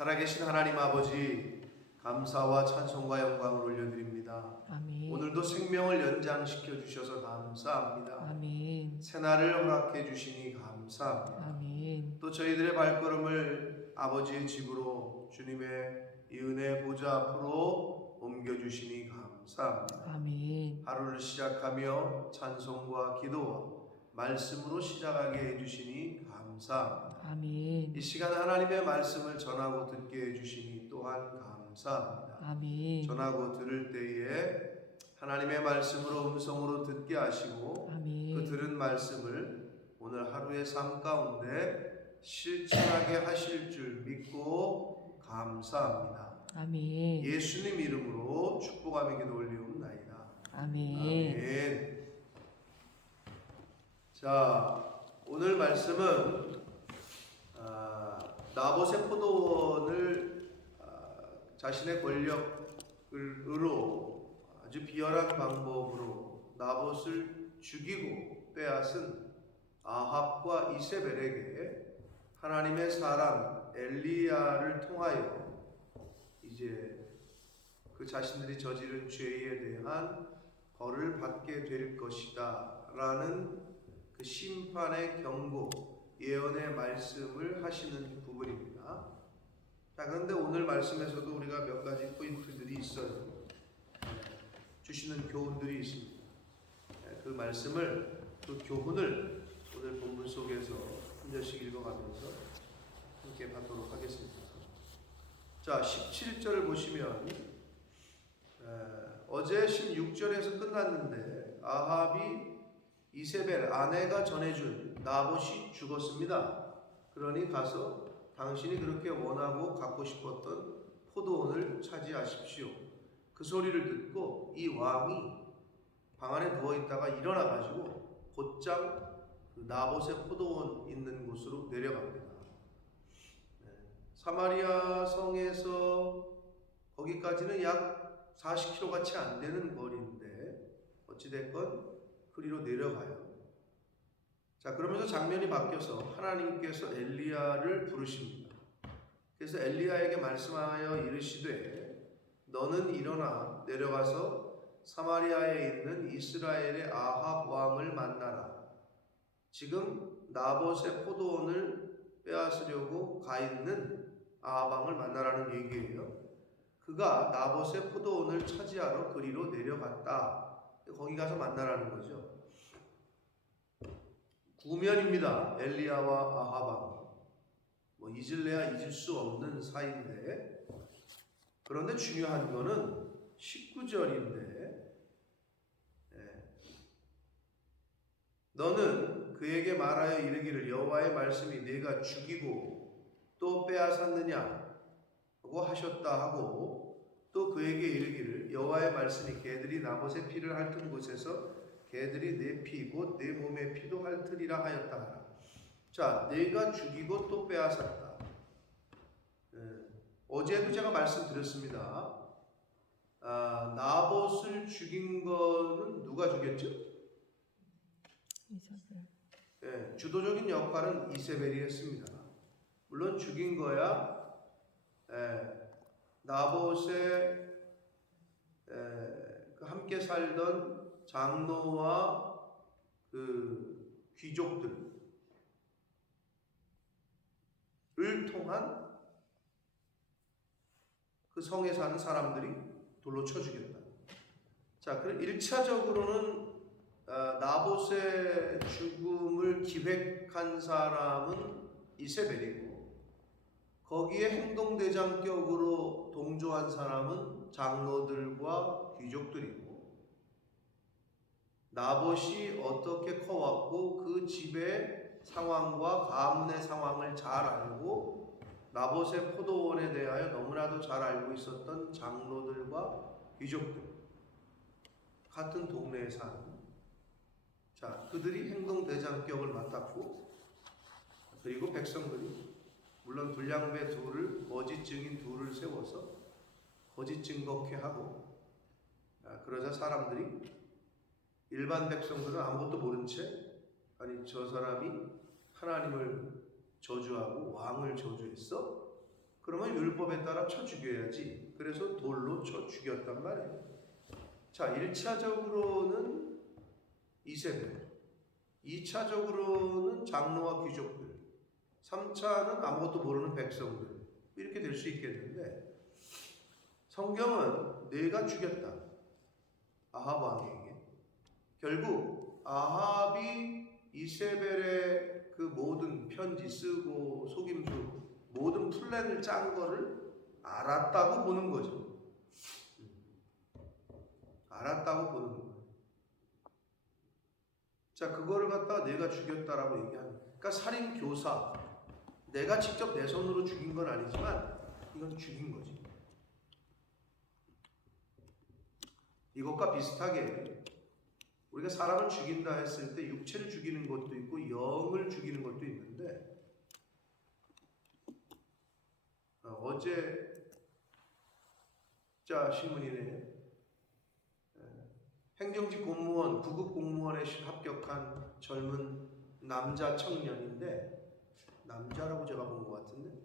살아계신 하나님 아버지, 감사와 찬송과 영광을 올려드립니다. 아멘. 오늘도 생명을 연장시켜 주셔서 감사합니다. 아멘. 새날을 허락해 주시니 감사합니다. 아멘. 또 저희들의 발걸음을 아버지의 집으로 주님의 이 은혜 보좌 앞으로 옮겨주시니 감사합니다. 아멘. 하루를 시작하며 찬송과 기도와 말씀으로 시작하게 해주시니 감사합니다. 아멘. 이 시간 하나님의 말씀을 전하고 듣게 해주시니 또한 감사합니다. 아멘. 전하고 들을 때에 하나님의 말씀으로 음성으로 듣게 하시고 아멘. 그 들은 말씀을 오늘 하루의 삶 가운데 실천하게 하실 줄 믿고 감사합니다. 아멘. 예수님 이름으로 축복하며 기도 올리옵나이다. 아멘. 아멘. 자, 오늘 말씀은 나봇의 포도원을 자신의 권력으로 아주 비열한 방법으로 나봇을 죽이고 빼앗은 아합과 이세벨에게 하나님의 사람 엘리야를 통하여 이제 그 자신들이 저지른 죄에 대한 벌을 받게 될 것이다 라는 그 심판의 경고, 예언의 말씀을 하시는 부분입니다. 자, 그런데 오늘 말씀에서도 우리가 몇 가지 포인트들이 있어요. 주시는 교훈들이 있습니다. 그 말씀을, 그 교훈을 오늘 본문 속에서 한 절씩 읽어가면서 함께 받도록 하겠습니다. 자, 17절을 보시면 어제 16절에서 끝났는데 아합이 이세벨 아내가 전해준 나봇이 죽었습니다. 그러니 가서 당신이 그렇게 원하고 갖고 싶었던 포도원을 차지하십시오. 그 소리를 듣고 이 왕이 방 안에 누워있다가 일어나가지고 곧장 그 나봇의 포도원 있는 곳으로 내려갑니다. 사마리아 성에서 거기까지는 약 40km 같이 안 되는 거리인데 어찌됐건 그리로 내려가요. 자, 그러면서 장면이 바뀌어서 하나님께서 엘리야를 부르십니다. 그래서 엘리야에게 말씀하여 이르시되 너는 일어나 내려가서 사마리아에 있는 이스라엘의 아합 왕을 만나라. 지금 나봇의 포도원을 빼앗으려고 가 있는 아합 왕을 만나라는 얘기예요. 그가 나봇의 포도원을 차지하러 그리로 내려갔다. 거기 가서 만나라는 거죠. 구면입니다. 엘리야와 아합 왕. 잊을래야 잊을 수 없는 사이인데, 그런데 중요한 거는 19절인데 너는 그에게 말하여 이르기를 여호와의 말씀이 네가 죽이고 또 빼앗았느냐고 하셨다 하고, 또 그에게 이르기를 여호와의 말씀이 개들이 나봇의 피를 핥은 곳에서 개들이 내 피 곧 내 몸의 피도 핥으리라 하였다 하라. 자, 내가 죽이고 또 빼앗았다. 어제도 제가 말씀드렸습니다. 나봇을 죽인 거는 누가 죽였죠? 이세벨. 주도적인 역할은 이세벨이 했습니다. 물론 죽인 거야 나봇의 함께 살던 장로와 그 귀족들을 통한 그 성에 사는 사람들이 돌로 쳐 죽였다. 자, 그럼 1차적으로는 나봇의 죽음을 기획한 사람은 이세벨이고, 거기에 행동대장격으로 동조한 사람은 장로들과 귀족들이고, 나봇이 어떻게 커왔고 그 집의 상황과 가문의 상황을 잘 알고 나봇의 포도원에 대하여 너무나도 잘 알고 있었던 장로들과 귀족들, 같은 동네에 사는, 자, 그들이 행동대장격을 맡았고, 그리고 백성들이 물론 불량배 둘을, 거짓 증인 둘을 세워서 거짓 증거케 하고, 그러자 사람들이, 일반 백성들은 아무것도 모른 채, 아니 저 사람이 하나님을 저주하고 왕을 저주했어? 그러면 율법에 따라 쳐 죽여야지. 그래서 돌로 쳐 죽였단 말이에요. 자, 1차적으로는 이세벨, 2차적으로는 장로와 귀족들, 3차는 아무것도 모르는 백성들, 이렇게 될 수 있겠는데 성경은 내가 죽였다. 아합 왕에게. 결국 아합이 이세벨의 그 모든 편지 쓰고 속임수 모든 플랜을 짠 거를 알았다고 보는 거죠. 알았다고 보는 거예요. 자, 그거를 갖다가 내가 죽였다라고 얘기하는 거예요. 그러니까 살인 교사, 내가 직접 내 손으로 죽인 건 아니지만 이건 죽인 거지. 이것과 비슷하게 우리가 사람을 죽인다 했을 때 육체를 죽이는 것도 있고 영을 죽이는 것도 있는데 어제 자 신문이네. 행정직 공무원, 9급 공무원에 합격한 젊은 남자 청년인데 남자라고 제가 본 것 같은데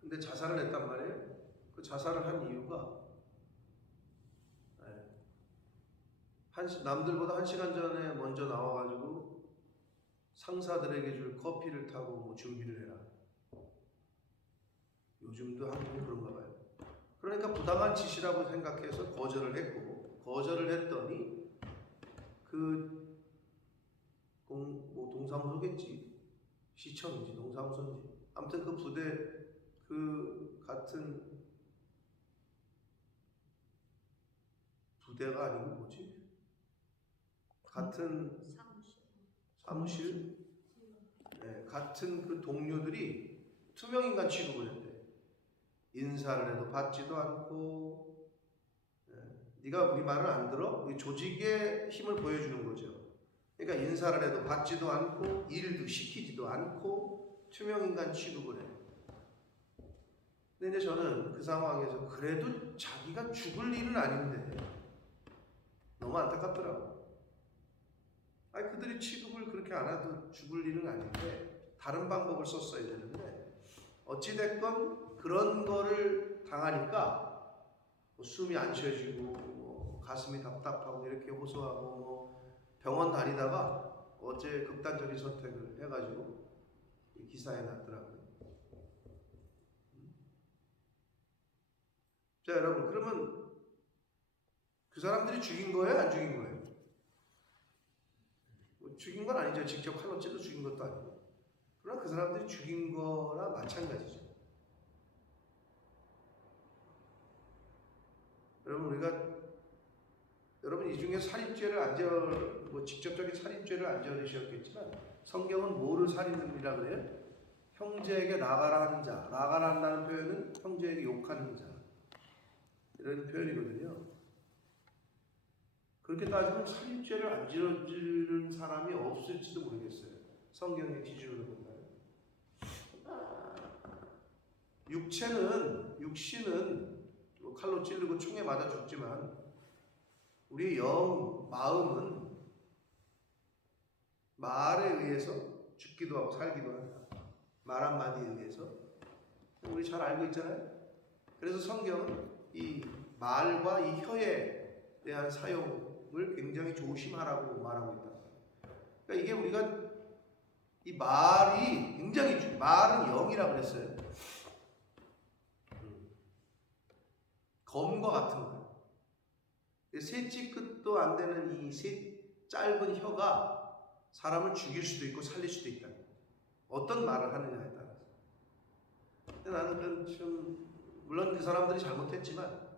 근데 자살을 했단 말이에요. 그 자살을 한 이유가 남들보다 1시간 전에 먼저 나와가지고 상사들에게 줄 커피를 타고 뭐 준비를 해라. 요즘도 한국은 그런가 봐요. 그러니까 부당한 짓이라고 생각해서 거절을 했고, 거절을 했더니 그 동사무소겠지, 시청인지 동사무소인지, 아무튼 그 부대 그 같은 부대가 아니고 뭐지? 같은 사무실? 네, 같은 그 동료들이 투명인간 취급을 했대. 인사를 해도 받지도 않고, 네가 우리 말을 안 들어? 우리 조직의 힘을 보여주는 거죠. 그러니까 인사를 해도 받지도 않고 일도 시키지도 않고 투명인간 취급을 해. 근데 이제 저는 그 상황에서 그래도 자기가 죽을 일은 아닌데 너무 안타깝더라고. 아니 그들이 취급을 그렇게 안 해도 죽을 일은 아닌데 다른 방법을 썼어야 되는데 어찌됐건 그런 거를 당하니까 뭐 숨이 안 쉬어지고 뭐 가슴이 답답하고 이렇게 호소하고 뭐 병원 다니다가 어제 극단적인 선택을 해가지고 기사에 났더라고요. 자 여러분, 그러면 그 사람들이 죽인 거예요? 안 죽인 거예요? 뭐 죽인 건 아니죠. 직접 칼로 찔러 죽인 것도 아니고. 그러나 그 사람들이 죽인 거나 마찬가지죠. 여러분 이 중에 살인죄를 뭐 직접적인 살인죄를 안 저지르셨겠지만 성경은 뭐를 살인이라 그래요? 형제에게 나가라 하는 자, 나가라 한다는 표현은 형제에게 욕하는 자 이런 표현이거든요. 그렇게 따지면 살인죄를 안 저지르는 사람이 없을지도 모르겠어요. 성경의 기준으로 본다면. 육신은 칼로 찌르고 총에 맞아 죽지만 우리의 영, 마음은 말에 의해서 죽기도 하고 살기도 한다. 말 한마디에 의해서. 우리 잘 알고 있잖아요. 그래서 성경은 이 말과 이 혀에 대한 사용을 굉장히 조심하라고 말하고 있다. 그러니까 이게 우리가 이 말이 굉장히 말은 영이라고 그랬어요. 검과 같은 거예요. 새치끝도 안 되는 이 짧은 혀가 사람을 죽일 수도 있고 살릴 수도 있다. 어떤 말을 하느냐에 따라서. 근데 나는 물론 그 사람들이 잘못했지만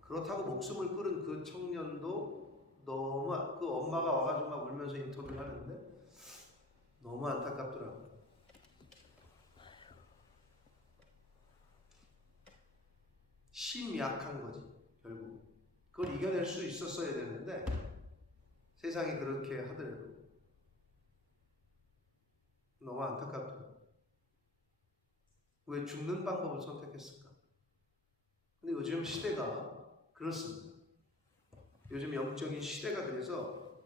그렇다고 목숨을 끊은 그 청년도 너무 그 엄마가 와가지고 막 울면서 인터뷰를 하는데 너무 안타깝더라고요. 심약한 거지 결국. 그걸 이겨낼 수 있었어야 되는데 세상이 그렇게 하더라고요. 너무 안타깝더라고요. 왜 죽는 방법을 선택했을까? 근데 요즘 시대가 그렇습니다. 요즘 영적인 시대가 그래서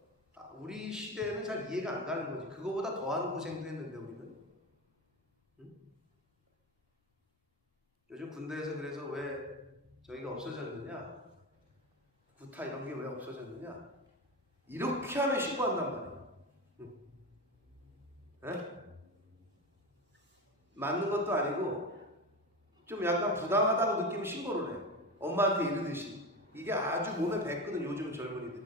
우리 시대는 잘 이해가 안 가는 거지. 그거보다 더한 고생도 했는데 우리는 군대에서 그래서 왜 저희가 없어졌느냐? 구타 이런 게 왜 없어졌느냐? 이렇게 하면 신고한단 말이에요. 예? 맞는 것도 아니고 좀 약간 부당하다고 느끼면 신고를 해요. 엄마한테 이르듯이. 이게 아주 몸에 뱉거든 요즘 젊은이들이.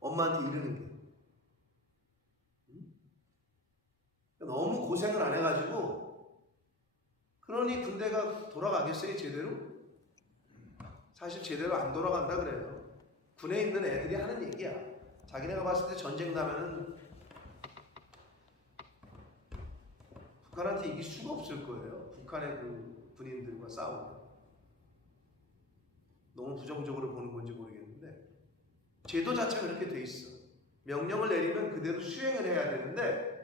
엄마한테 이르는 게. 너무 고생을 안 해가지고 그러니 군대가 돌아가겠어요 제대로? 사실 제대로 안 돌아간다 그래요. 군에 있는 애들이 하는 얘기야. 자기네가 봤을 때 전쟁 나면은 북한한테 이길 수가 없을 거예요. 북한의 그 군인들과 싸우면. 너무 부정적으로 보는 건지 모르겠는데 제도 자체가 그렇게 돼 있어. 명령을 내리면 그대로 수행을 해야 되는데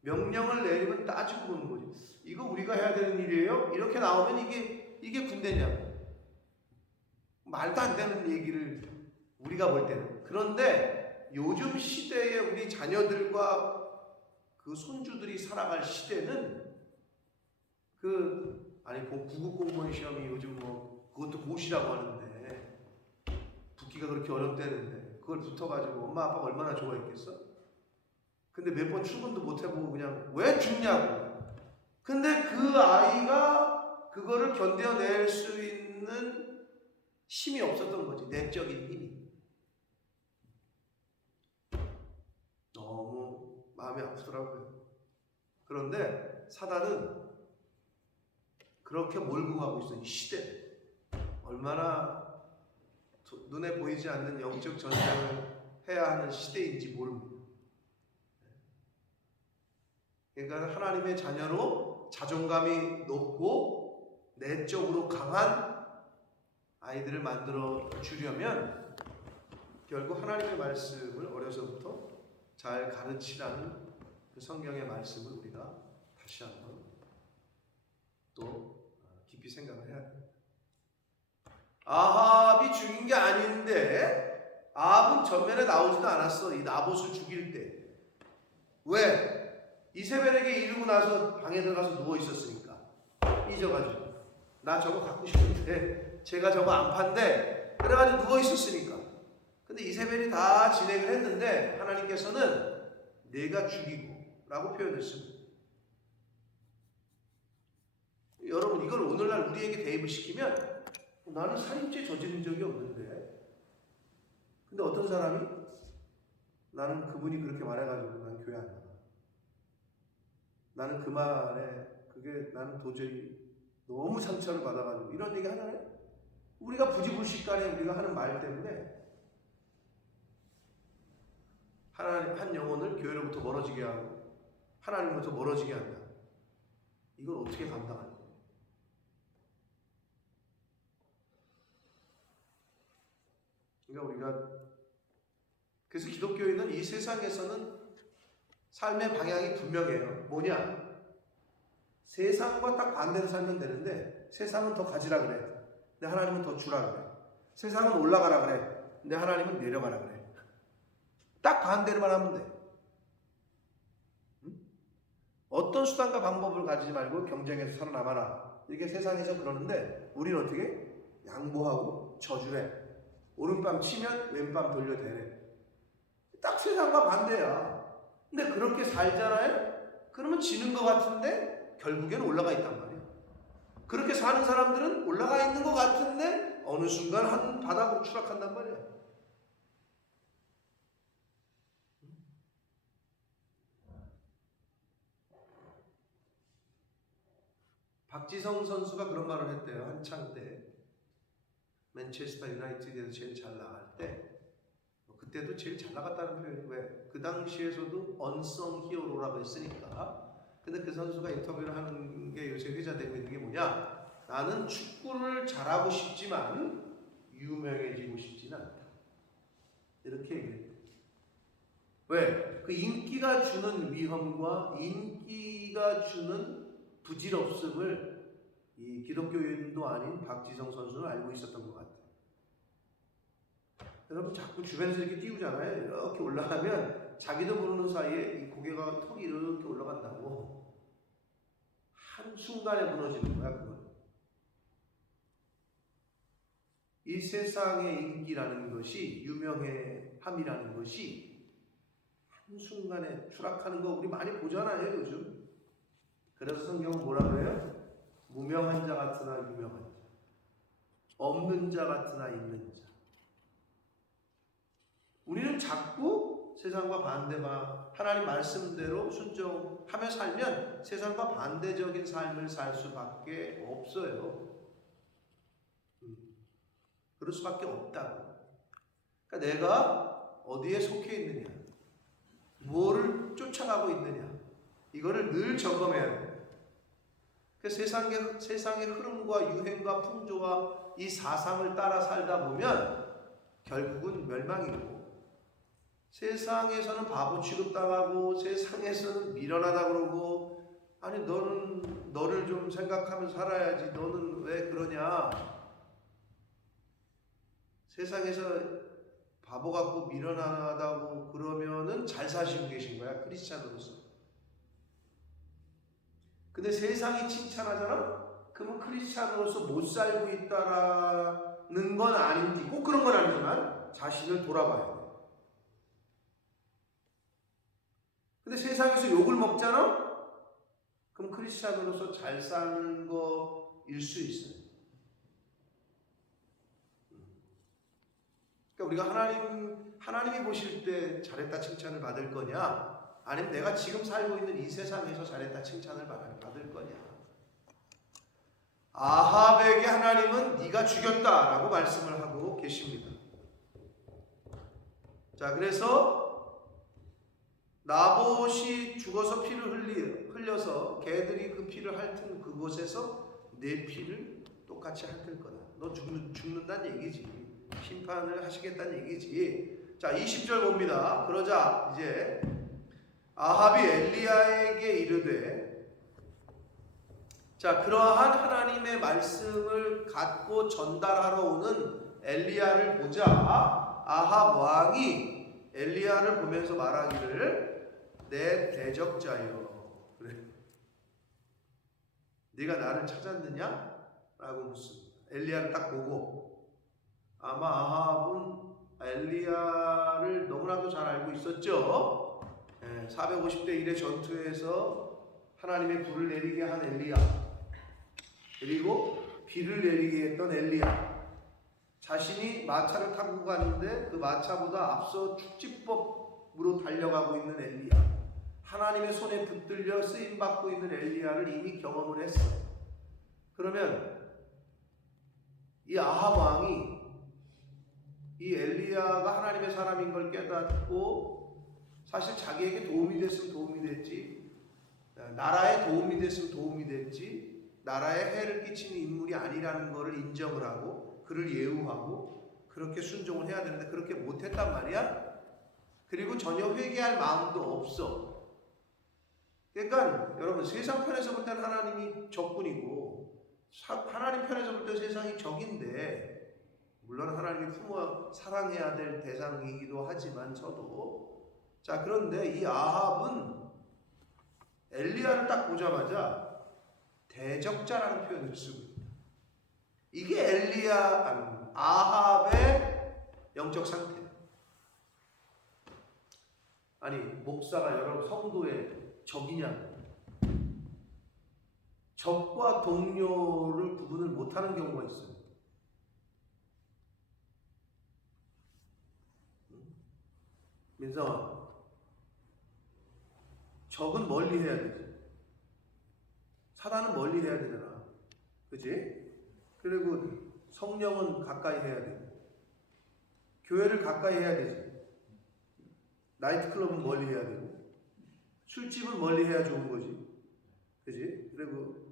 명령을 내리면 따지고 보는 거지. 이거 우리가 해야 되는 일이에요? 이렇게 나오면 이게 군대냐고. 말도 안 되는 얘기를 우리가 볼 때는. 그런데 요즘 시대에 우리 자녀들과 그 손주들이 살아갈 시대는 구급 공무원 시험이 요즘 뭐 그것도 고시라고 하는데 붙기가 그렇게 어렵다는데 그걸 붙어가지고 엄마 아빠가 얼마나 좋아했겠어? 근데 몇 번 출근도 못 해보고 그냥 왜 죽냐고. 근데 그 아이가 그거를 견뎌낼 수 있는 힘이 없었던 거지. 내적인 힘이. 너무 마음이 아프더라고요. 그런데 사단은 그렇게 몰고 가고 있어. 이 시대. 얼마나 눈에 보이지 않는 영적 전쟁을 해야 하는 시대인지 모릅니다. 그러니까 하나님의 자녀로 자존감이 높고 내적으로 강한 아이들을 만들어 주려면 결국 하나님의 말씀을 어려서부터 잘 가르치라는 그 성경의 말씀을 우리가 다시 한번 또 깊이 생각을 해야 됩니다. 아합이 죽인 게 아닌데 아합은 전면에 나오지도 않았어. 이 나봇을 죽일 때. 왜? 이세벨에게 이르고 나서 방에 들어가서 누워 있었으니까. 삐져가지고 나 저거 갖고 싶은데 제가 저거 안 판대. 그래가지고 누워 있었으니까. 근데 이세벨이 다 진행을 했는데 하나님께서는 내가 죽이고 라고 표현했습니다. 여러분 이걸 오늘날 우리에게 대입을 시키면 나는 살인죄 저지른 적이 없는데 근데 어떤 사람이 나는 그분이 그렇게 말해가지고 난 교회 안 나가. 나는 그 말에 그게 나는 도저히 너무 상처를 받아가지고 이런 얘기 하잖아요. 우리가 부지불식간에 우리가 하는 말 때문에 하나님 한 영혼을 교회로부터 멀어지게 하고 하나님부터 멀어지게 한다. 이걸 어떻게 감당하냐? 그러니까 우리가 그래서 기독교인은 이 세상에서는 삶의 방향이 분명해요. 뭐냐? 세상과 딱 반대로 살면 되는데 세상은 더 가지라 그래. 근데 하나님은 더 주라 그래. 세상은 올라가라 그래. 근데 하나님은 내려가라 그래. 딱 반대로만 하면 돼. 응? 어떤 수단과 방법을 가지지 말고 경쟁해서 살아남아라. 이게 세상에서 그러는데 우리는 어떻게? 양보하고 저주해. 오른밤 치면 왼밤 돌려대래. 딱 세상과 반대야. 근데 그렇게 살잖아요? 그러면 지는 것 같은데 결국에는 올라가 있단 말이야. 그렇게 사는 사람들은 올라가 있는 것 같은데 어느 순간 한 바닥으로 추락한단 말이야. 박지성 선수가 그런 말을 했대요. 한창 때 맨체스터 유나이티드에서 제일 잘 나갈 때 그때도 제일 잘 나갔다는 표현이 왜? 그 당시에서도 언성 히어로라고 했으니까. 근데 그 선수가 인터뷰를 하는 게 요새 회자되고 있는 게 뭐냐? 나는 축구를 잘하고 싶지만 유명해지고 싶지는 않다. 이렇게 얘기했대요. 왜? 그 인기가 주는 위험과 인기가 주는 부질없음을 이 기독교인도 아닌 박지성 선수는 알고 있었던 것 같아요. 여러분 자꾸 주변에서 이렇게 띄우잖아요. 이렇게 올라가면 자기도 모르는 사이에 이 고개가 턱이 이렇게 올라간다고 한순간에 무너지는 거야 그건. 이 세상의 인기라는 것이, 유명함이라는 것이 한순간에 추락하는 거 우리 많이 보잖아요, 요즘. 그래서 성경은 뭐라 그래요? 무명한 자 같으나 유명한 자, 없는 자 같으나 있는 자. 우리는 자꾸 세상과 반대가 하나님 말씀대로 순종하며 살면 세상과 반대적인 삶을 살 수밖에 없어요. 그럴 수밖에 없다고. 그러니까 내가 어디에 속해 있느냐, 뭐를 쫓아가고 있느냐, 이거를 늘 점검해야 돼요. 그 세상의 흐름과 유행과 풍조와 이 사상을 따라 살다 보면 결국은 멸망이고, 세상에서는 바보 취급당하고 세상에서는 미련하다 그러고, 아니 너는 너를 좀 생각하면서 살아야지, 너는 왜 그러냐, 세상에서 바보 같고 미련하다고 그러면은 잘 사시고 계신 거야, 크리스찬으로서. 근데 세상이 칭찬하잖아? 그러면 크리스찬으로서 못 살고 있다라는 건 아닌지, 꼭 그런 건 아니지만 자신을 돌아봐야 돼. 근데 세상에서 욕을 먹잖아? 그럼 크리스찬으로서 잘 사는 거일 수 있어요. 그러니까 우리가 하나님이 보실 때 잘했다 칭찬을 받을 거냐, 아니면 내가 지금 살고 있는 이 세상에서 잘했다 칭찬을 받을 거냐. 아합에게 하나님은 네가 죽였다라고 말씀을 하고 계십니다. 자, 그래서 나봇이 죽어서 피를 흘려서 개들이 그 피를 핥은 그곳에서 내 피를 똑같이 핥을 거다. 너 죽는다는 얘기지. 심판을 하시겠다는 얘기지. 자, 20절 봅니다. 그러자 이제 아합이 엘리야에게 이르되, 자, 그러한 하나님의 말씀을 갖고 전달하러 오는 엘리야를 보자 아합 왕이 엘리야를 보면서 말하기를, 내 대적자여, 그래, 네가 나를 찾았느냐? 라고 묻습니다. 엘리야를 딱 보고, 아마 아합은 엘리야를 너무나도 잘 알고 있었죠. 450대 1의 전투에서 하나님의 불을 내리게 한 엘리야, 그리고 비를 내리게 했던 엘리야, 자신이 마차를 타고 가는데 그 마차보다 앞서 축지법으로 달려가고 있는 엘리야, 하나님의 손에 붙들려 쓰임받고 있는 엘리야를 이미 경험을 했어. 그러면 이 아합 왕이 이 엘리야가 하나님의 사람인 걸 깨닫고, 사실 자기에게 도움이 됐으면 도움이 됐지, 나라에 도움이 됐으면 도움이 됐지, 나라에 해를 끼치는 인물이 아니라는 것을 인정을 하고 그를 예우하고 그렇게 순종을 해야 되는데 그렇게 못했단 말이야. 그리고 전혀 회개할 마음도 없어. 그러니까 여러분, 세상 편에서 볼 때는 하나님이 적군이고 하나님 편에서 볼 때 세상이 적인데, 물론 하나님이 품어 사랑해야 될 대상이기도 하지만서도, 자, 그런데 이 아합은 엘리야를 딱 보자마자 대적자라는 표현을 쓰고 있다. 이게 아합의 영적 상태야. 아니, 목사가 여러분 성도의 적이냐? 적과 동료를 구분을 못하는 경우가 있어요. 민성아, 적은 멀리 해야 되지. 사단은 멀리 해야 되잖아. 그치? 그리고 성령은 가까이 해야 돼. 교회를 가까이 해야 되지. 나이트클럽은 멀리 해야 되고, 술집은 멀리 해야 좋은 거지. 그치? 그리고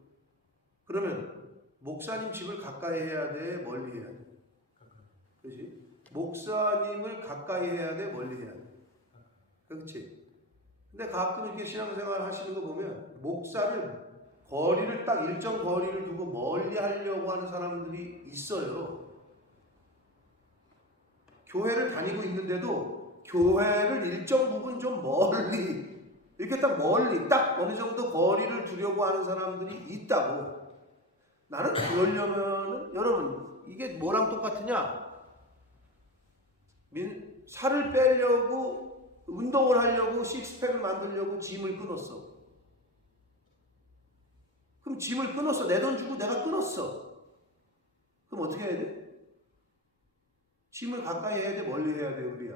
그러면 목사님 집을 가까이 해야 돼, 멀리 해야 돼? 그치? 목사님을 가까이 해야 돼, 멀리 해야 돼? 그렇지? 근데 가끔 이렇게 신앙생활 하시는 거 보면 목사를 거리를 딱 일정 거리를 두고 멀리 하려고 하는 사람들이 있어요. 교회를 다니고 있는데도 교회를 일정 부분 좀 멀리, 이렇게 딱 멀리 딱 어느 정도 거리를 두려고 하는 사람들이 있다고. 나는 그러려면 여러분, 이게 뭐랑 똑같으냐? 살을 빼려고 운동을 하려고 식스팩을 만들려고 짐을 끊었어. 그럼 짐을 끊었어. 내 돈 주고 내가 끊었어. 그럼 어떻게 해야 돼? 짐을 가까이 해야 돼? 멀리 해야 돼? 우리야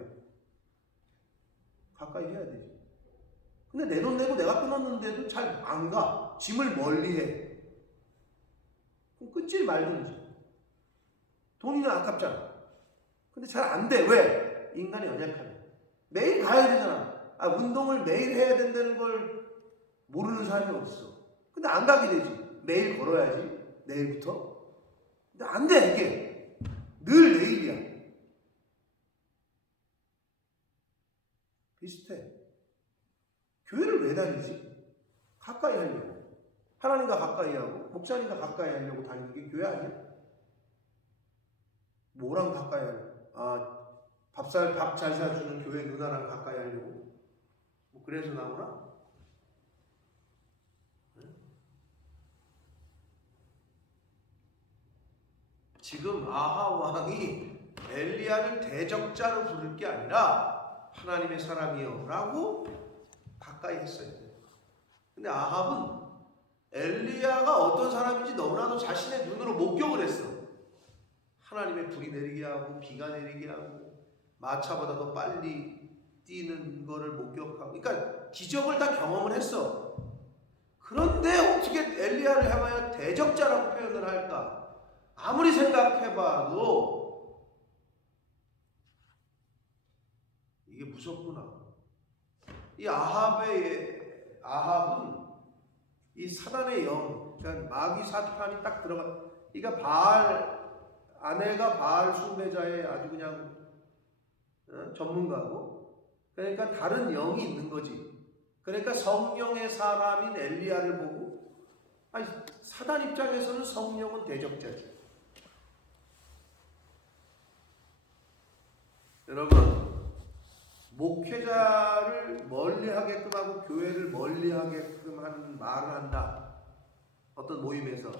가까이 해야 되지. 근데 내 돈 내고 내가 끊었는데도 잘 안 가. 짐을 멀리 해. 그럼 끊지 말든지. 돈이는 아깝잖아. 근데 잘 안 돼. 왜? 인간이 연약하네. 매일 가야 되잖아. 운동을 매일 해야 된다는 걸 모르는 사람이 없어. 근데 안 가게 되지. 매일 걸어야지. 내일부터. 근데 안 돼, 이게. 늘 내일이야. 비슷해. 교회를 왜 다니지? 가까이 하려고. 하나님과 가까이 하고 목사님과 가까이 하려고 다니는 게 교회 아니야? 뭐랑 가까이 하려고? 밥 잘 사주는 교회 누나랑 가까이 하려고? 뭐 그래서 나오나? 지금 아하 왕이 엘리야를 대적자로 부를 게 아니라 하나님의 사람이요 라고 가까이 했어요. 근데 아합은 엘리야가 어떤 사람인지 너무나도 자신의 눈으로 목격을 했어. 하나님의 불이 내리게 하고 비가 내리게 하고 마차보다 더 빨리 뛰는 거를 목격하고, 그러니까 기적을 다 경험을 했어. 그런데 어떻게 엘리야를 향하여 대적자라고 표현을 할까? 아무리 생각해봐도 이게 무섭구나. 이 아합은 이 사단의 영, 그러니까 마귀 사탄이 딱 들어가. 그러니까 아내가 바알 숭배자의 아주 그냥 전문가고, 그러니까 다른 영이 있는 거지. 그러니까 성령의 사람인 엘리야를 보고, 사단 입장에서는 성령은 대적자지. 여러분, 목회자를 멀리하게끔 하고 교회를 멀리하게끔 하는 말을 한다. 어떤 모임에서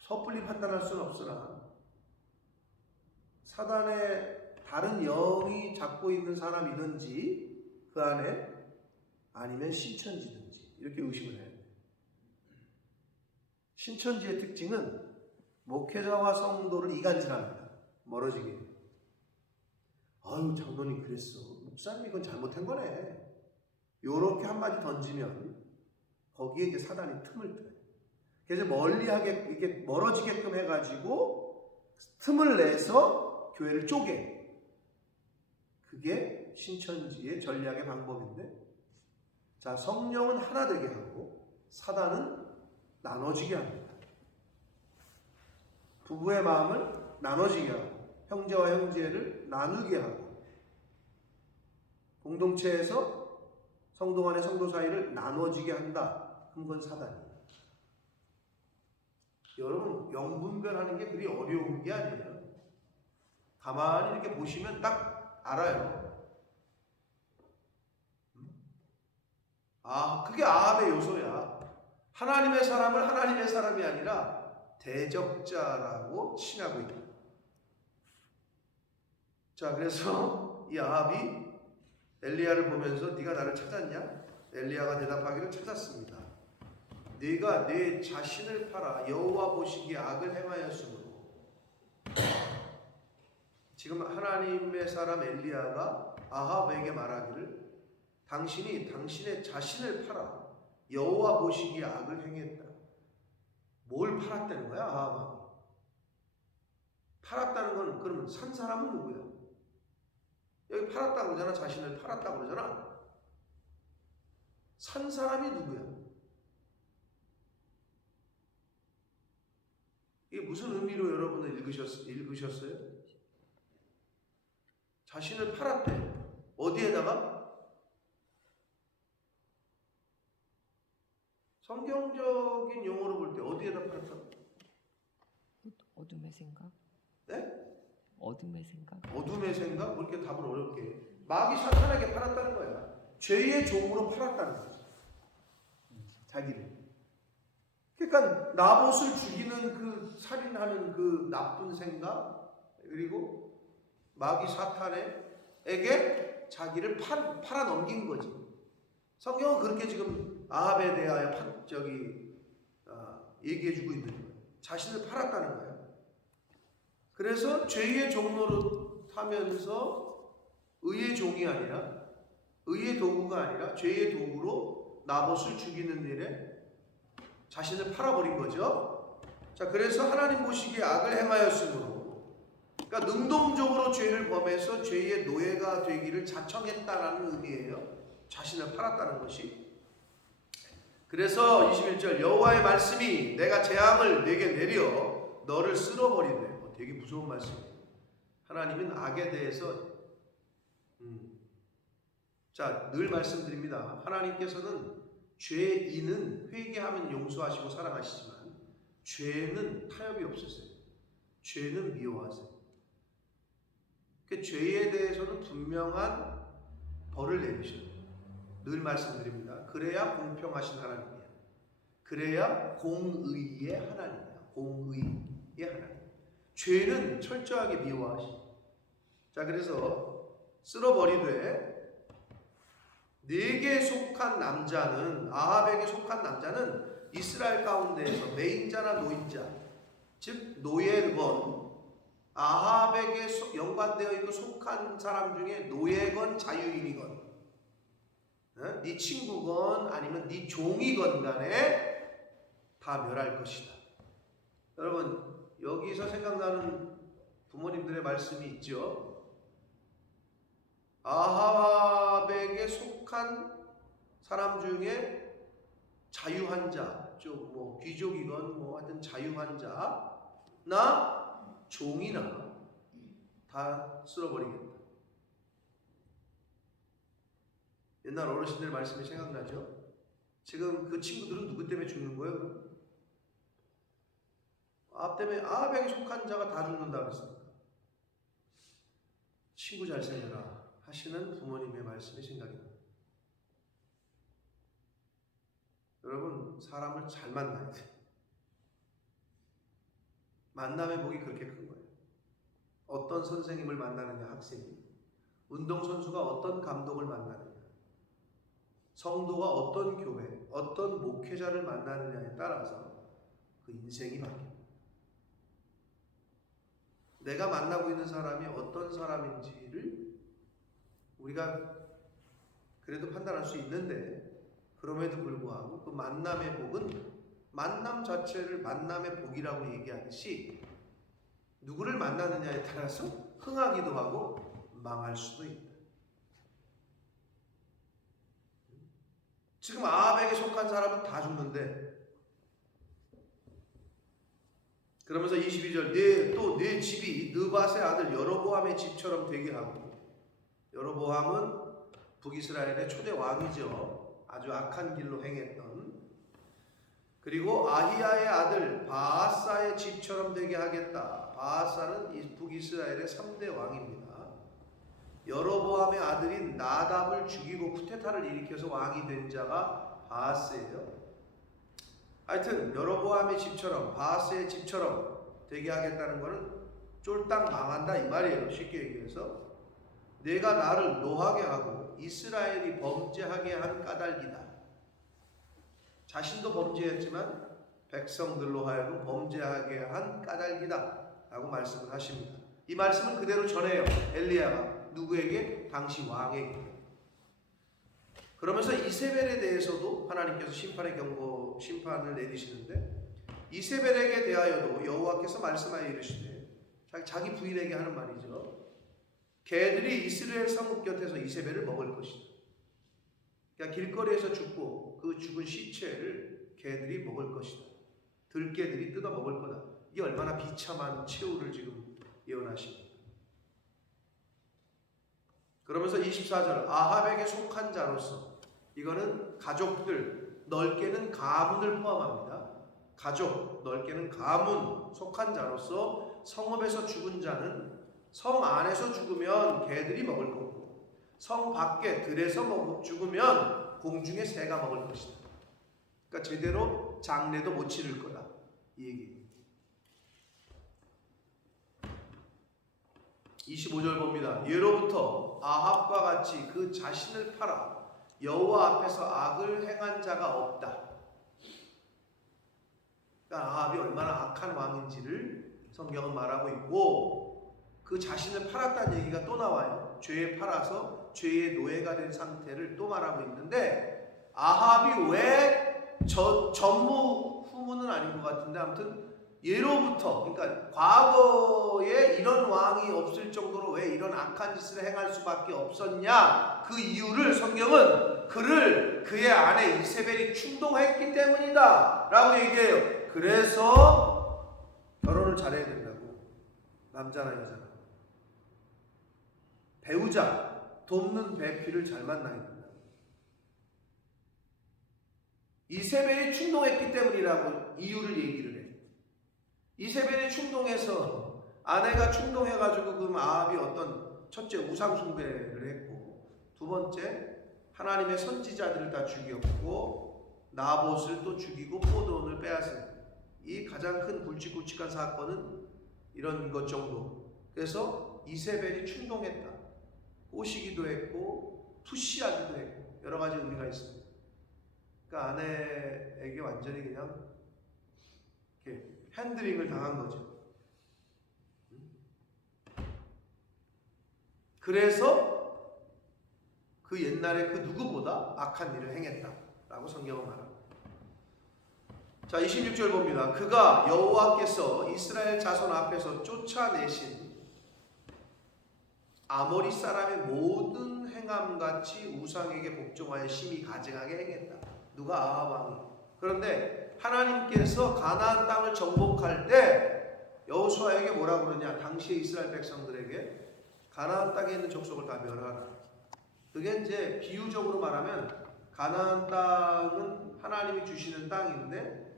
섣불리 판단할 수는 없으나 사단의 다른 영이 잡고 있는 사람이든지 그 안에, 아니면 신천지든지 이렇게 의심을 해야 돼요. 신천지의 특징은 목회자와 성도를 이간질합니다. 멀어지게. 장로님 그랬어. 목사님이 그건 잘못한 거네. 요렇게 한마디 던지면 거기에 이제 사단이 틈을 떠요. 그래서 이렇게 멀어지게끔 해가지고 틈을 내서 교회를 쪼개. 그게 신천지의 전략의 방법인데, 자, 성령은 하나 되게 하고 사단은 나눠지게 합니다. 부부의 마음을 나눠지게 하고 형제와 형제를 나누게 하고 공동체에서 성도 간의 성도 사이를 나눠지게 한다. 그럼 그건 사단이에요. 여러분, 영분별하는 게 그리 어려운 게 아니에요. 가만히 이렇게 보시면 딱 알아요. 그게 아합의 요소야. 하나님의 사람을 하나님의 사람이 아니라 대적자라고 칭하고 있다. 자, 그래서 이 아합이 엘리야를 보면서 네가 나를 찾았냐? 엘리야가 대답하기를 찾았습니다. 네가 내 자신을 팔아 여호와 보시기에 악을 행하였으므로. 지금 하나님의 사람 엘리야가 아합에게 말하기를 당신이 당신의 자신을 팔아 여호와 보시기에 악을 행했다. 뭘 팔았다는 거야, 아합이? 팔았다는 건 그러면 산 사람은 누구야? 여기 팔았다고 그러잖아. 자신을 팔았다고 그러잖아. 산 사람이 누구야? 이게 무슨 의미로 여러분은 읽으셨어요? 자신을 팔았대. 어디에다가? 성경적인 용어로 볼 때 어디에다 팔았다? 어둠의 생각? 네? 어둠의 생각? 어둠의 생각? 뭐 이렇게 답을 어렵게 해. 마귀 사탄에게 팔았다는 거야. 죄의 종으로 팔았다는 거지. 자기를. 그러니까 나봇을 죽이는 그 살인하는 그 나쁜 생각, 그리고 마귀 사탄에게 자기를 팔아 넘긴 거지. 성경은 그렇게 지금 아합에 대하여 얘기해주고 있는 거예요. 자신을 팔았다는 거예요. 그래서 죄의 종로로 타면서 의의 종이 아니라, 의의 도구가 아니라 죄의 도구로 나봇을 죽이는 일에 자신을 팔아버린 거죠. 자, 그래서 하나님 보시기에 악을 행하였으므로, 그러니까 능동적으로 죄를 범해서 죄의 노예가 되기를 자청했다라는 의미예요. 자신을 팔았다는 것이. 그래서 21절 여호와의 말씀이 내가 재앙을 내게 내려 너를 쓸어버리네. 되게 무서운 말씀이에요. 하나님은 악에 대해서 자, 늘 말씀드립니다. 하나님께서는 죄인은 회개하면 용서하시고 사랑하시지만 죄는 타협이 없으세요. 죄는 미워하세요. 그 죄에 대해서는 분명한 벌을 내리셔요. 늘 말씀드립니다. 그래야 공평하신 하나님이야. 그래야 공의의 하나님이야. 공의의 하나님. 죄는 철저하게 미워하시죠. 자, 그래서 쓸어버리되 네게 속한 남자는, 아합에게 속한 남자는 이스라엘 가운데에서 매인자나 노인자, 즉 노예건, 아합에게 연관되어 있고 속한 사람 중에 노예건 자유인이건, 네 친구건 아니면 네 종이건 간에 다 멸할 것이다. 여러분, 여기서 생각나는 부모님들의 말씀이 있죠. 아합에게 속한 사람 중에 자유한 자, 뭐 귀족이건 뭐 하여튼 자유한 자나 종이나 다 쓸어버리겠다. 옛날 어르신들 말씀이 생각나죠? 지금 그 친구들은 누구 때문에 죽는 거예요? 아합 때문에, 아합에게 속한 자가 다 죽는다 그랬습니까? 친구 잘 생겨라 하시는 부모님의 말씀이 생각이 납니다. 여러분, 사람을 잘 만나야 돼요. 만남의 복이 그렇게 큰 거예요. 어떤 선생님을 만나느냐, 학생이. 운동선수가 어떤 감독을 만나느냐, 성도가 어떤 교회, 어떤 목회자를 만나느냐에 따라서 그 인생이 바뀝니다. 내가 만나고 있는 사람이 어떤 사람인지를 우리가 그래도 판단할 수 있는데, 그럼에도 불구하고 그 만남의 복은 만남 자체를 만남의 복이라고 얘기하듯이 누구를 만나느냐에 따라서 흥하기도 하고 망할 수도 있다. 지금 아합에게 속한 사람은 다 죽는데, 그러면서 22절 또 네 집이 느밧의 아들 여로보암의 집처럼 되게 하고, 여로보암은 북이스라엘의 초대 왕이죠. 아주 악한 길로 행했던. 그리고 아히야의 아들 바아사의 집처럼 되게 하겠다. 바아사는 북이스라엘의 3대 왕입니다. 여로보암의 아들인 나답을 죽이고 쿠데타를 일으켜서 왕이 된 자가 바아스예요. 하여튼 여로보암의 집처럼, 바아스의 집처럼 되게 하겠다는 것은 쫄딱 망한다 이 말이에요. 쉽게 얘기해서 내가 나를 노하게 하고 이스라엘이 범죄하게 한 까닭이다. 자신도 범죄했지만 백성들로 하여금 범죄하게 한 까닭이다 라고 말씀을 하십니다. 이 말씀을 그대로 전해요. 엘리야가 누구에게? 당시 왕에게. 그러면서 이세벨에 대해서도 하나님께서 심판을 내리시는데, 이세벨에게 대하여도 여호와께서 말씀하여 이르시되, 자기 부인에게 하는 말이죠. 개들이 이스라엘 성읍 곁에서 이세벨을 먹을 것이다. 그러니까 길거리에서 죽고 그 죽은 시체를 개들이 먹을 것이다. 들개들이 뜯어 먹을 거다. 이게 얼마나 비참한 최후를 지금 예언하십니까? 그러면서 24절 아합에게 속한 자로서, 이거는 가족들, 넓게는 가문을 포함합니다. 가족, 넓게는 가문, 속한 자로서 성읍에서 죽은 자는 성 안에서 죽으면 개들이 먹을 거고, 성 밖에 들에서 죽으면 공중의 새가 먹을 것이다. 그러니까 제대로 장례도 못 치를 거다 이 얘기. 25절 봅니다. 예로부터 아합과 같이 그 자신을 팔아 여호와 앞에서 악을 행한 자가 없다. 그러니까 아합이 얼마나 악한 왕인지를 성경은 말하고 있고, 그 자신을 팔았다는 얘기가 또 나와요. 죄에 팔아서 죄의 노예가 된 상태를 또 말하고 있는데, 아합이 왜 전무후무는 아닌 것 같은데 아무튼 예로부터, 그러니까 과거에 이런 왕이 없을 정도로 왜 이런 악한 짓을 행할 수밖에 없었냐, 그 이유를 성경은 그를 그의 아내 이세벨이 충동했기 때문이다 라고 얘기해요. 그래서 결혼을 잘해야 된다고. 남자나 여자나 배우자, 돕는 배필을 잘 만나야 된다. 이세벨이 충동했기 때문이라고 이유를 얘기를 해. 이세벨이 충동해서, 아내가 충동해가지고 그 아합이 어떤, 첫째 우상 숭배를 했고, 두 번째 하나님의 선지자들을 다 죽였고, 나봇을 또 죽이고 포도원을 빼앗은 이 가장 큰 굵직굵직한 사건은 이런 것 정도. 그래서 이세벨이 충동했다. 꼬시기도 했고 푸시하기도 했고 여러 가지 의미가 있습니다. 그러니까 아내에게 완전히 그냥 이렇게 핸들링을 당한 거죠. 그래서 그 옛날에 그 누구보다 악한 일을 행했다라고 성경은 말합니다. 자, 26절 봅니다. 그가 여호와께서 이스라엘 자손 앞에서 쫓아내신 아모리 사람의 모든 행함같이 우상에게 복종하여 심히 가증하게 행했다. 누가? 아합 왕이. 그런데 하나님께서 가나안 땅을 정복할 때 여호수아에게 뭐라고 그러냐? 당시의 이스라엘 백성들에게 가나안 땅에 있는 족속을 다 멸하라. 그게 이제 비유적으로 말하면 가나안 땅은 하나님이 주시는 땅인데,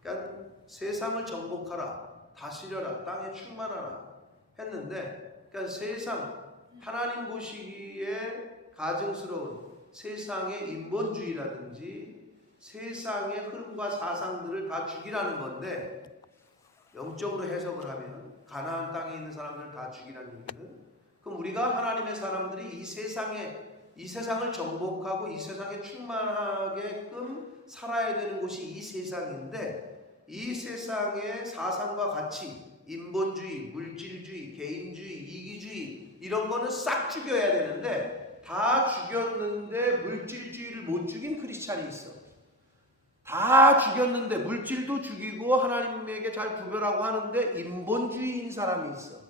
그러니까 세상을 정복하라, 다스려라, 땅에 충만하라 했는데, 그러니까 세상, 하나님 보시기에 가증스러운 세상의 인본주의라든지 세상의 흐름과 사상들을 다 죽이라는 건데, 영적으로 해석을 하면 가나안 땅에 있는 사람들을 다 죽이라는 얘기는, 그럼 우리가 하나님의 사람들이 이 세상을 정복하고 이 세상에 충만하게끔 살아야 되는 곳이 이 세상인데, 이 세상의 사상과 가치, 인본주의, 물질주의, 개인주의, 이기주의 이런 거는 싹 죽여야 되는데, 다 죽였는데 물질주의를 못 죽인 크리스찬이 있어. 다 죽였는데 물질도 죽이고 하나님에게 잘 구별하고 하는데 인본주의인 사람이 있어.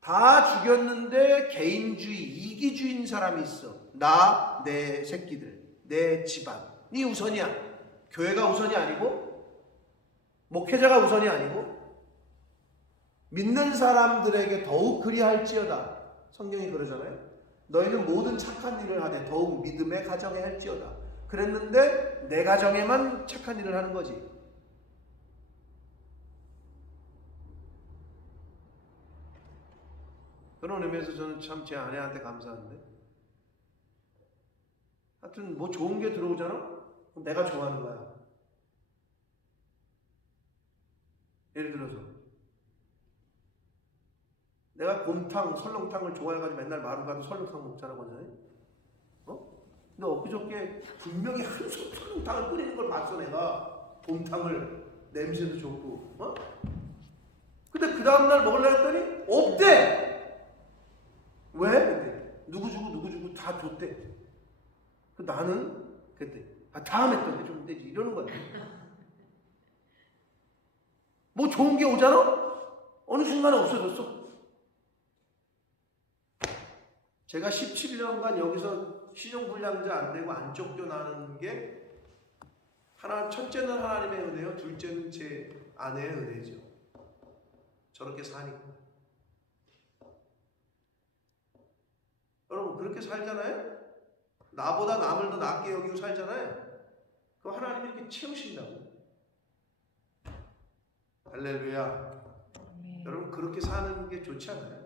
다 죽였는데 개인주의, 이기주의인 사람이 있어. 나, 내 새끼들, 내 집안이 우선이야. 교회가 우선이 아니고, 목회자가 우선이 아니고, 믿는 사람들에게 더욱 그리할지어다. 성경이 그러잖아요. 너희는 모든 착한 일을 하되 더욱 믿음의 가정에 할지어다. 그랬는데 내 가정에만 착한 일을 하는 거지. 그런 의미에서 저는 참 제 아내한테 감사한데, 하여튼 뭐 좋은 게 들어오잖아? 그럼 내가 좋아하는 거야. 예를 들어서 내가 곰탕, 설렁탕을 좋아해가지고 맨날 마루 가도 설렁탕 먹자라고 하잖아요. 근데 엊그저께 분명히 한 설렁탕을 끓이는 걸 봤어. 내가 곰탕을, 냄새도 좋고. 근데 그 다음날 먹으려고 했더니 없대. 왜? 근데 누구 주고 다 줬대. 나는 그때 다음에 또 해주면 되지 이러는 거야. 뭐 좋은 게 오잖아? 어느 순간에 없어졌어. 제가 17년간 여기서 신용불량자 안 되고 안 쫓겨나는 게, 첫째는 하나님의 은혜요, 둘째는 제 아내의 은혜죠. 저렇게 사니까. 여러분 그렇게 살잖아요? 나보다 남을 더 낫게 여기고 살잖아요? 그럼 하나님이 이렇게 채우신다고. 할렐루야. 여러분 그렇게 사는 게 좋지 않아요?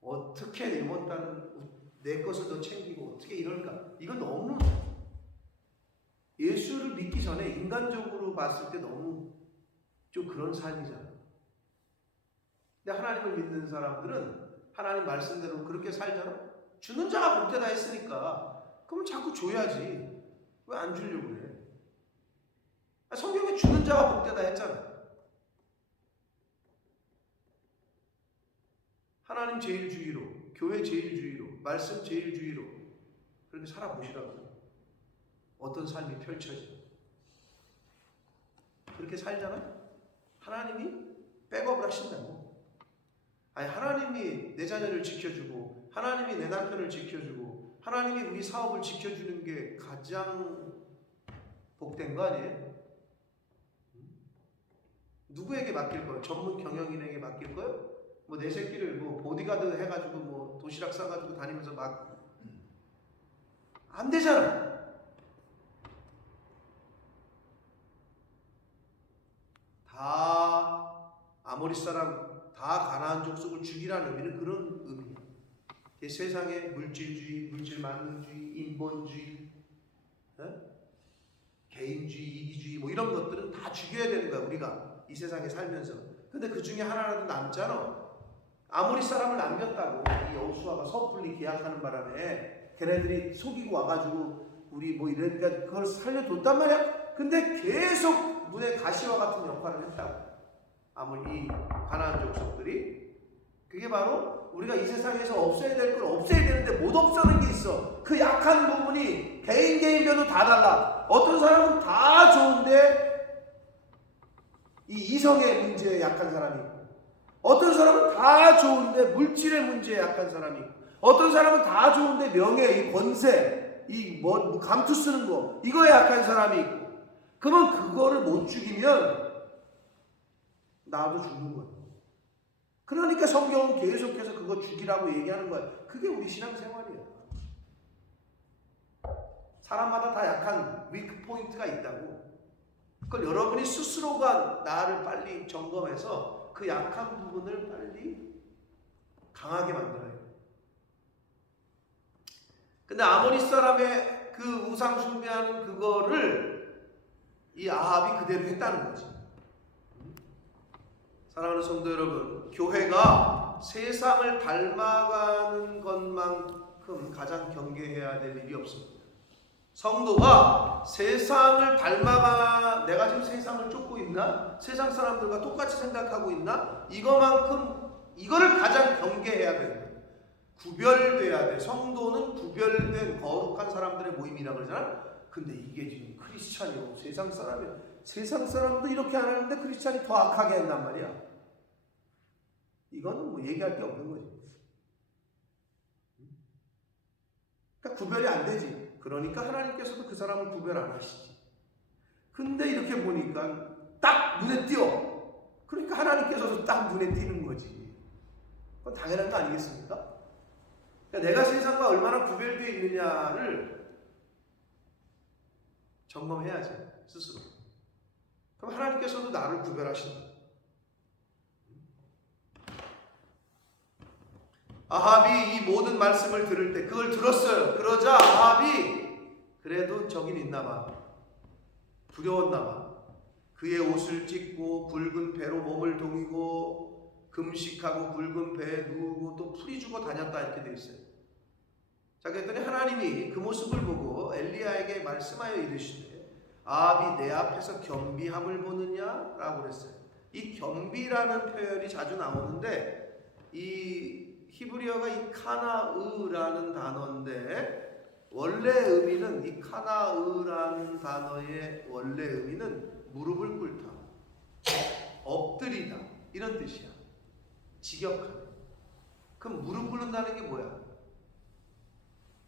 어떻게 이번 달은 내 것을 더 챙기고 어떻게 이럴까? 이거 너무 예수를 믿기 전에 인간적으로 봤을 때 너무 좀 그런 삶이잖아. 근데 하나님을 믿는 사람들은 하나님 말씀대로 그렇게 살잖아. 주는 자가 복되다 했으니까 그러면 자꾸 줘야지. 왜 안 주려고 그래? 성경에 주는 자가 복되다 했잖아. 하나님 제일주의로, 교회 제일주의로, 말씀 제일주의로 그렇게 살아보시라고. 어떤 삶이 펼쳐져. 그렇게 살잖아. 하나님이 백업을 하신다고. 아니, 하나님이 내 자녀를 지켜주고, 하나님이 내 남편을 지켜주고, 하나님이 우리 사업을 지켜주는 게 가장 복된 거 아니에요? 누구에게 맡길 거예요? 전문 경영인에게 맡길 거예요? 뭐 내 새끼를 뭐 보디가드 해가지고 뭐 도시락 싸가지고 다니면서 막 안 되잖아. 다 아모리 사람 다 가나안 족속을 죽이라는 의미는 그런 의미야. 세상의 물질주의, 물질 만능주의, 인본주의, 개인주의, 이기주의 뭐 이런 것들은 다 죽여야 되는 거야 우리가 이 세상에 살면서. 근데 그 중에 하나라도 남잖아. 아모리 사람을 남겼다고 이 여호수아가 섣불리 계약하는 바람에 걔네들이 속이고 와가지고 우리 뭐 이러니까 그걸 살려뒀단 말이야. 근데 계속 문의 가시와 같은 역할을 했다고. 아무리 이 가나안 족속들이. 그게 바로 우리가 이 세상에서 없애야 될 걸 없애야 되는데 못 없애는 게 있어. 그 약한 부분이 개인별로 다 달라. 어떤 사람은 다 좋은데 이 이성의 문제에 약한 사람이 있고, 어떤 사람은 다 좋은데 물질의 문제에 약한 사람이 있고, 어떤 사람은 다 좋은데 명예, 이 권세, 이 뭐 감투 쓰는 거 이거에 약한 사람이 있고. 그러면 그거를 못 죽이면 나도 죽는 거야. 그러니까 성경은 계속해서 그거 죽이라고 얘기하는 거야. 그게 우리 신앙생활이야. 사람마다 다 약한 위크 포인트가 있다고. 그걸 여러분이 스스로가 나를 빨리 점검해서 그 약한 부분을 빨리 강하게 만들어야 돼. 근데 아모리 사람의 그 우상 숭배하는 그거를 이 아합이 그대로 했다는 거지. 사랑하는 성도 여러분, 교회가 세상을 닮아가는 것만큼 가장 경계해야 될 일이 없습니다. 성도가 세상을 닮아가, 내가 지금 세상을 쫓고 있나? 세상 사람들과 똑같이 생각하고 있나? 이거를 가장 경계해야 됩니다. 구별돼야 돼. 성도는 구별된 거룩한 사람들의 모임이라고 그러잖아. 근데 이게 지금 크리스찬이고 세상 사람이야. 세상 사람도 이렇게 안 하는데 크리스찬이 더 악하게 한단 말이야. 이거는 뭐 얘기할 게 없는 거지. 그러니까 구별이 안 되지. 그러니까 하나님께서도 그 사람을 구별 안 하시지. 근데 이렇게 보니까 딱 눈에 띄어. 그러니까 하나님께서도 딱 눈에 띄는 거지. 그건 당연한 거 아니겠습니까? 그러니까 내가 세상과 얼마나 구별되어 있느냐를 점검해야지, 스스로. 그럼 하나님께서도 나를 구별하신다. 아합이 이 모든 말씀을 들을 때 그걸 들었어요. 그러자 아합이 그래도 저긴 있나봐. 두려웠나봐. 그의 옷을 찢고 굵은 배로 몸을 동이고 금식하고 굵은 배에 누우고 또 풀이 주고 다녔다 이렇게 되어 있어요. 자, 그랬더니 하나님이 그 모습을 보고 엘리야에게 말씀하여 이르시되 아합이 내 앞에서 겸비함을 보느냐? 라고 그랬어요. 이 겸비라는 표현이 자주 나오는데 이 히브리어가 이 카나으라는 단어인데 원래 의미는 이 카나으라는 단어의 원래 의미는 무릎을 꿇다, 엎드리다 이런 뜻이야. 직역하다. 그럼 무릎 꿇는다는 게 뭐야?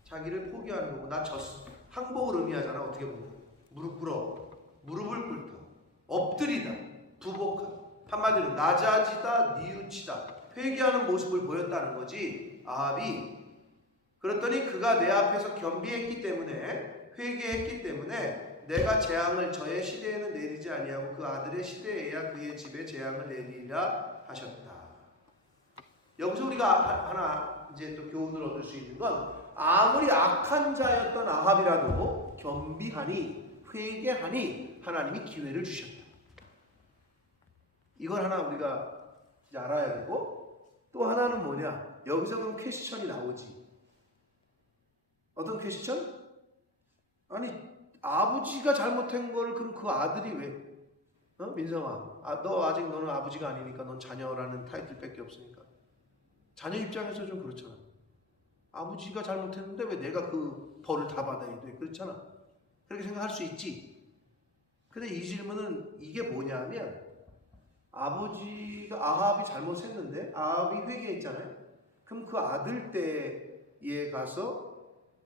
자기를 포기하는 거고 나 졌어. 항복을 의미하잖아. 어떻게 보면 무릎 꿇어, 무릎을 꿇다, 엎드리다, 부복하다. 한마디로 낮아지다, 뉘우치다, 회개하는 모습을 보였다는 거지. 아합이. 그랬더니 그가 내 앞에서 겸비했기 때문에, 회개했기 때문에 내가 재앙을 저의 시대에는 내리지 아니하고 그 아들의 시대에야 그의 집에 재앙을 내리라 하셨다. 여기서 우리가 하나 이제 또 교훈을 얻을 수 있는 건 아무리 악한 자였던 아합이라도 겸비하니 회개하니 하나님이 기회를 주셨다. 이걸 하나 우리가 이제 알아야 되고, 또 하나는 뭐냐? 여기서 그럼 퀘스천이 나오지. 어떤 퀘스천? 아니 아버지가 잘못한 거를 그럼 그 아들이 왜? 민성아, 너는 아버지가 아니니까 넌 자녀라는 타이틀밖에 없으니까. 자녀 입장에서 좀 그렇잖아. 아버지가 잘못했는데 왜 내가 그 벌을 다 받아야 돼? 그렇잖아. 그렇게 생각할 수 있지. 근데 이 질문은 이게 뭐냐면, 아버지가 아합이 잘못했는데 아합이 회개했잖아요. 그럼 그 아들 때에 가서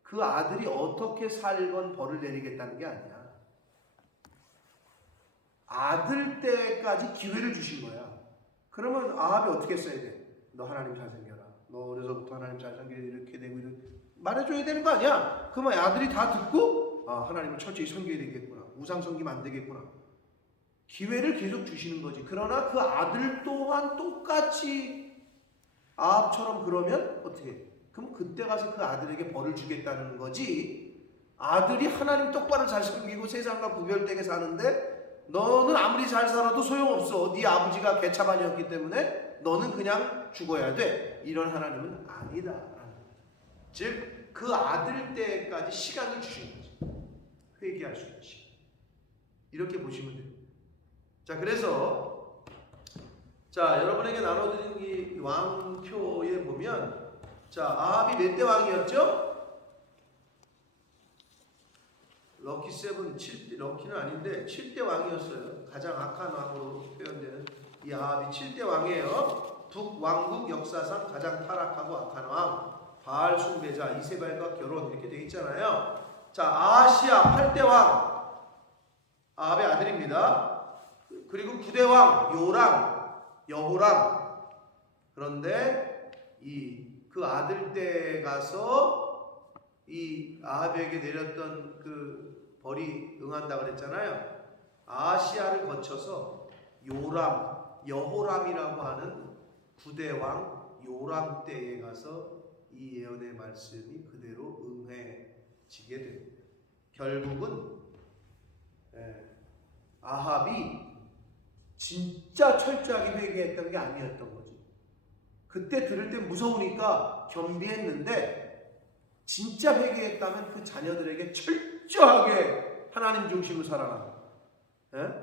그 아들이 어떻게 살건 벌을 내리겠다는 게 아니야. 아들 때까지 기회를 주신 거야. 그러면 아합이 어떻게 써야 돼? 너 하나님 잘생겨라. 너 어려서부터 하나님 잘생겨라. 이렇게 되고 이렇게 말해줘야 되는 거 아니야? 그러면 아들이 다 듣고 하나님을 철저히 섬겨야 되겠구나. 우상 섬기면 안 되겠구나. 기회를 계속 주시는 거지. 그러나 그 아들 또한 똑같이 아합처럼 그러면 어떻게 해? 그럼 그때 가서 그 아들에게 벌을 주겠다는 거지. 아들이 하나님 똑바로 잘 섬기고 세상과 구별되게 사는데 너는 아무리 잘 살아도 소용없어. 네 아버지가 개차반이었기 때문에 너는 그냥 죽어야 돼. 이런 하나님은 아니다. 즉 그 아들 때까지 시간을 주신 거지. 회개할 수 있는 시간. 이렇게 보시면 돼요. 자, 그래서 여러분에게 나눠드린 이 왕표에 보면, 아합이 몇 대 왕이었죠? 럭키 세븐, 7대, 럭키는 아닌데 7대 왕이었어요. 가장 악한 왕으로 표현되는 이 아합이 7대 왕이에요. 북왕국 역사상 가장 타락하고 악한 왕, 바알 숭배자, 이세벨과 결혼, 이렇게 되어 있잖아요. 아하시아 8대 왕, 아합의 아들입니다. 그리고 9대 왕 요람, 여호람. 그런데 그 아들 때 가서 이 아합에게 내렸던 그 벌이 응한다 그랬잖아요. 아하시아를 거쳐서 요람, 여호람이라고 하는 9대 왕 요람 때에 가서 이 예언의 말씀이 그대로 응해지게 됩니다. 결국은 아합이 진짜 철저하게 회개했던 게 아니었던 거지. 그때 들을 때 무서우니까 겸비했는데, 진짜 회개했다면 그 자녀들에게 철저하게 하나님 중심으로 살아라,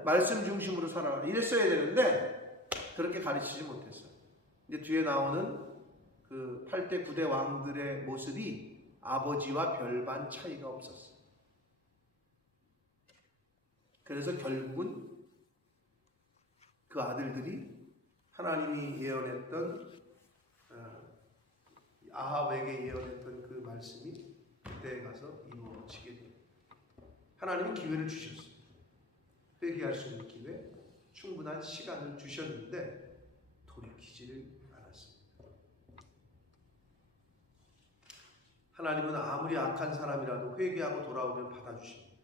말씀 중심으로 살아라, 이랬어야 되는데 그렇게 가르치지 못했어요. 이제 뒤에 나오는 그 8대 9대 왕들의 모습이 아버지와 별반 차이가 없었어요. 그래서 결국은 그 아들들이 하나님이 예언했던, 아합에게 예언했던 그 말씀이 그때에 가서 이루어지게 됩니다. 하나님은 기회를 주셨어요. 회개할 수 있는 기회, 충분한 시간을 주셨는데 돌이키지를 않았습니다. 하나님은 아무리 악한 사람이라도 회개하고 돌아오면 받아주십니다.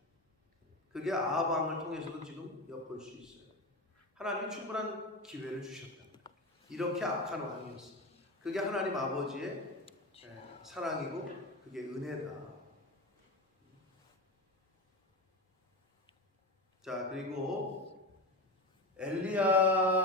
그게 아합 왕을 통해서도 지금 엿볼 수 있어요. 하나님이 충분한 기회를 주셨다. 이렇게 악한 왕이었어요. 그게 하나님 아버지의 사랑이고 그게 은혜다. 그리고 엘리야가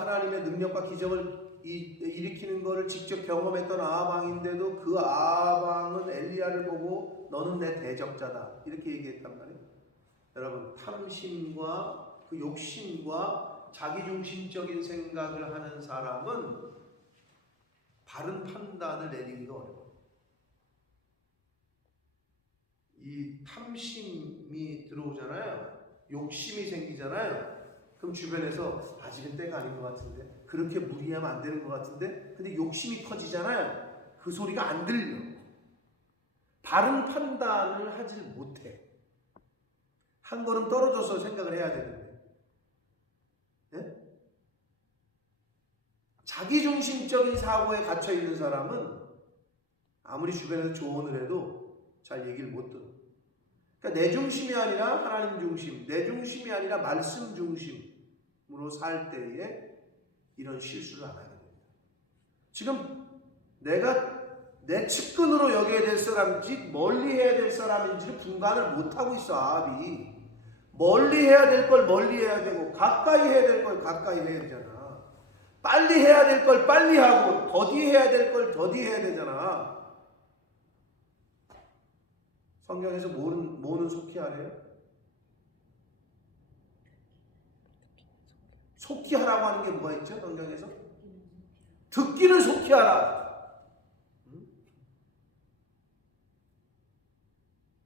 하나님의 능력과 기적을 일으키는 것을 직접 경험했던 아합 왕인데도 그 아합 왕은 엘리야를 보고 너는 내 대적자다, 이렇게 얘기했단 말이에요. 여러분, 탐심과 그 욕심과 자기중심적인 생각을 하는 사람은 바른 판단을 내리기가 어려워요. 이 탐심이 들어오잖아요. 욕심이 생기잖아요. 그럼 주변에서 아직은 때가 아닌 것 같은데, 그렇게 무리하면 안 되는 것 같은데, 근데 욕심이 커지잖아요. 그 소리가 안 들려. 바른 판단을 하지 못해. 한 걸음 떨어져서 생각을 해야 되는데, 자기중심적인 사고에 갇혀 있는 사람은 아무리 주변에서 조언을 해도 잘 얘기를 못 들어. 그러니까 내 중심이 아니라 하나님 중심, 내 중심이 아니라 말씀 중심으로 살 때에 이런 실수를 안 하게 됩니다. 지금 내가 내 측근으로 여겨야 될 사람인지 멀리 해야 될 사람인지를 분간을 못하고 있어. 아합이 멀리 해야 될 걸 멀리 해야 되고 가까이 해야 될 걸 가까이 해야 되잖아. 빨리 해야 될 걸 빨리 하고 더디 해야 될 걸 더디 해야 되잖아. 성경에서 뭐는 속히 하래요? 속히 하라고 하는 게 뭐가 있죠? 성경에서? 듣기는 속히 하라.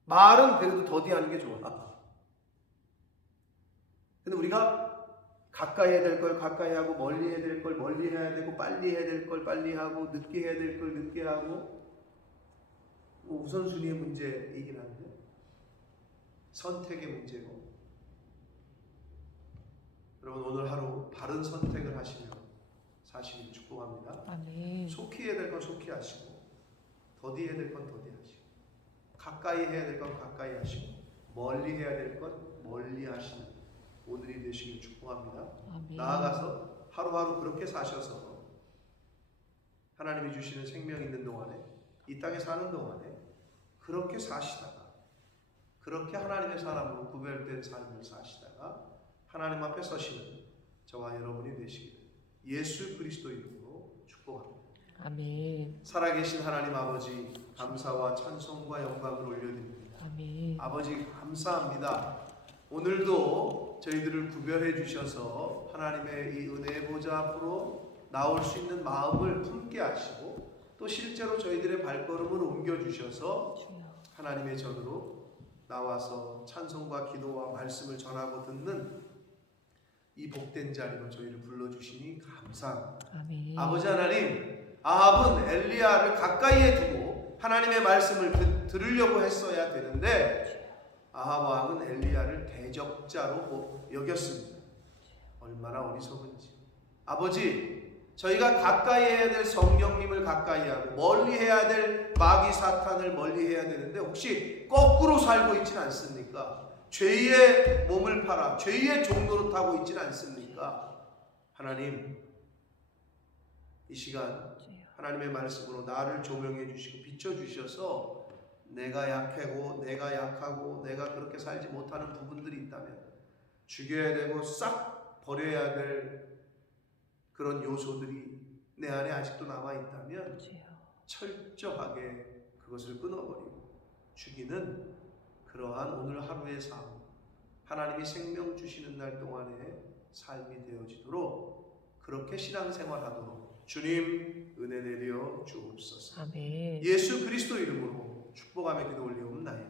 말은 그래도 더디하는 게 좋아. 근데 우리가 가까이 해야 될 걸 가까이 하고 멀리 해야 될 걸 멀리 해야 되고 빨리 해야 될 걸 빨리 하고 늦게 해야 될 걸 늦게 하고 우선순위의 문제이긴 한데 선택의 문제고 여러분 오늘 하루 바른 선택을 하시며 사시길 축복합니다. 아멘. 속히 해야 될 건 속히 하시고 더디 해야 될 건 더디 하시고 가까이 해야 될 건 가까이 하시고 멀리 해야 될 건 멀리 하시는 오늘이 되시길 축복합니다. 아멘. 나아가서 하루하루 그렇게 사셔서 하나님이 주시는 생명 있는 동안에 이 땅에 사는 동안에 그렇게 사시다가 그렇게 하나님의 사람으로 구별된 삶을 사시다가 하나님 앞에 서시는 저와 여러분이 되시기를 예수 그리스도 이름으로 축복합니다. 아멘. 살아계신 하나님 아버지 감사와 찬송과 영광을 올려드립니다. 아멘. 아버지 감사합니다. 오늘도 저희들을 구별해 주셔서 하나님의 이 은혜의 보좌 앞으로 나올 수 있는 마음을 품게 하시고 또 실제로 저희들의 발걸음을 옮겨 주셔서 하나님의 전으로 나와서 찬송과 기도와 말씀을 전하고 듣는 이 복된 자리로 저희를 불러주시니 감사합니다. 아멘. 아버지 하나님, 아합은 엘리야를 가까이에 두고 하나님의 말씀을 들으려고 했어야 되는데 아합 왕은 엘리야를 대적자로 여겼습니다. 얼마나 어리석은지. 아버지, 저희가 가까이 해야 될 성령님을 가까이 하고 멀리 해야 될 마귀 사탄을 멀리 해야 되는데 혹시 거꾸로 살고 있지는 않습니까? 죄의 몸을 팔아 죄의 종로로 타고 있지는 않습니까? 하나님, 이 시간 하나님의 말씀으로 나를 조명해 주시고 비춰 주셔서 내가 약하고 내가 그렇게 살지 못하는 부분들이 있다면 죽여야 되고 싹 버려야 될 그런 요소들이 내 안에 아직도 남아 있다면 철저하게 그것을 끊어버리고 죽이는 그러한 오늘 하루의 삶, 하나님이 생명 주시는 날 동안의 삶이 되어지도록 그렇게 신앙생활하도록 주님 은혜 내려 주옵소서. 아멘. 예수 그리스도 이름으로 축복하며 기도 올리옵나이다.